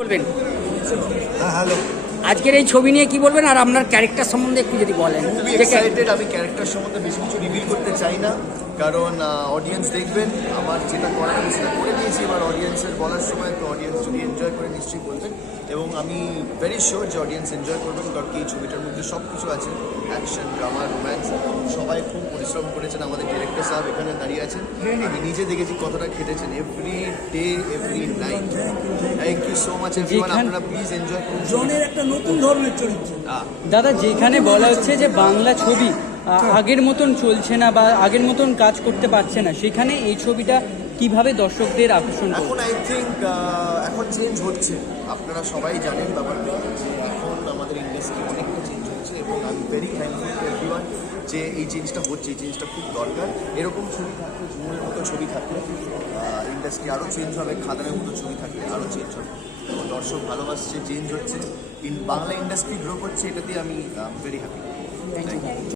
বলবেন হ্যালো। আজকের এই ছবি নিয়ে কি বলবেন আর আপনার ক্যারেক্টার সম্বন্ধে একটু যদি বলেন। খুবই এক্সাইটেড। আমি ক্যারেক্টার সম্বন্ধে বেশি কিছু রিভিল করতে চাই না, কারণ অডিয়েন্স দেখবেন। আমার যেটা করার আমি সেটা করে দিয়েছি। এবার অডিয়েন্সের বলার সময় তো অডিয়েন্স যদি এনজয় করে নিশ্চয়ই বলবেন, এবং আমি ভেরি শিওর যে অডিয়েন্স এনজয় করবেন, কারণ কি এই ছবিটার মধ্যে সব কিছু আছে, অ্যাকশন, ড্রামা, রোম্যান্স। সবাই খুব পরিশ্রম করেছেন। আমাদের ডিরেক্টর সাহেব এখানে দাঁড়িয়ে আছেন, আমি নিজে দেখেছি কতটা খেটেছেন, every day every night. Thank you so much everyone. আপনারা প্লিজ এনজয় করুন। জনের একটা নতুন ধরনের চরিত্র। দাদা, যেখানে বলা হচ্ছে যে বাংলা ছবি আগের মতন চলছে না বা আগের মতন কাজ করতে পারছে না, সেখানে এই ছবিটা কিভাবে দর্শকদের আকর্ষণ করবে? এখন আই থিঙ্ক এখন চেঞ্জ হচ্ছে। আপনারা সবাই জানেন ব্যাপারটা, যে এখন আমাদের ইন্ডাস্ট্রি অনেকটা চেঞ্জ হচ্ছে, এবং আমি ভেরি থ্যাঙ্কফুল টু এভরিওয়ান যে এই চেঞ্জটা হচ্ছে। এই চেঞ্জটা খুব দরকার। এরকম ছবি থাকলে, ঝুমুরের মতো ছবি থাকলে ইন্ডাস্ট্রি আরও চেঞ্জ হবে, খাদানের মতো ছবি থাকলে আরও চেঞ্জ হবে। তো দর্শক ভালোবাসছে, চেঞ্জ হচ্ছে, বাংলা ইন্ডাস্ট্রি গ্রো করছে, এটাতে আমি ভেরি হ্যাপি। Thank you.